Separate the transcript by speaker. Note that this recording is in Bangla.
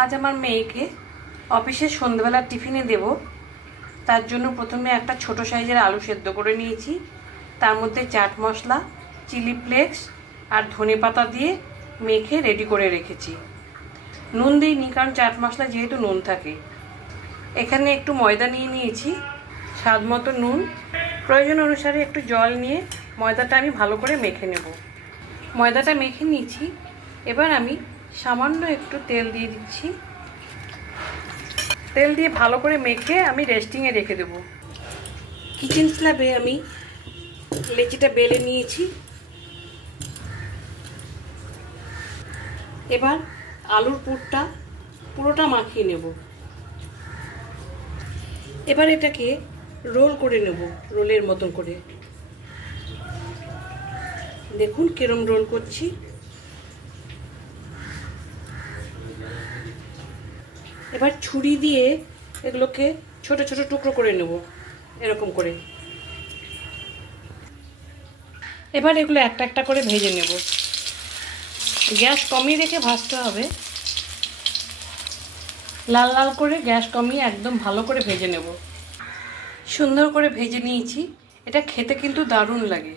Speaker 1: আজ আমার মেয়েকে অফিসে সন্ধ্যেবেলার টিফিনে দেব। তার জন্য প্রথমে একটা ছোট সাইজের আলু সেদ্ধ করে নিয়েছি। তার মধ্যে চাট মশলা, চিলি ফ্লেক্স আর ধনে পাতা দিয়ে মেখে রেডি করে রেখেছি। নুন দিইনি, কারণ চাট মশলা যেহেতু নুন থাকে। এখানে একটু ময়দা নিয়ে নিয়েছি, স্বাদ মতো নুন। প্রয়োজন অনুসারে একটু জল নিয়ে ময়দাটা আমি ভালো করে মেখে নেব। ময়দাটা মেখে নিয়েছি। এবার আমি সামান্য একটু তেল দিয়ে দিচ্ছি। তেল দিয়ে ভালো করে মেখে আমি রেস্টিংয়ে রেখে দেবো। কিচেন স্ল্যাবে আমি লেচিটা বেলে নিয়েছি। এবার আলুর পুরটা পুরোটা মাখিয়ে নেব। এবার এটাকে রোল করে নেব রোলের মতন করে। দেখুন কিরম রোল করছি। এবার ছুরি দিয়ে এগুলোকে ছোট ছোট টুকরো করে নেব, এরকম করে। এবার এগুলো একটা একটা করে ভেজে নেব। গ্যাস কমিয়ে রেখে ভাজতে হবে। লাল লাল করে গ্যাস কমিয়ে একদম ভালো করে ভেজে নেব। সুন্দর করে ভেজে নিয়েছি। এটা খেতে কিন্তু দারুণ লাগে।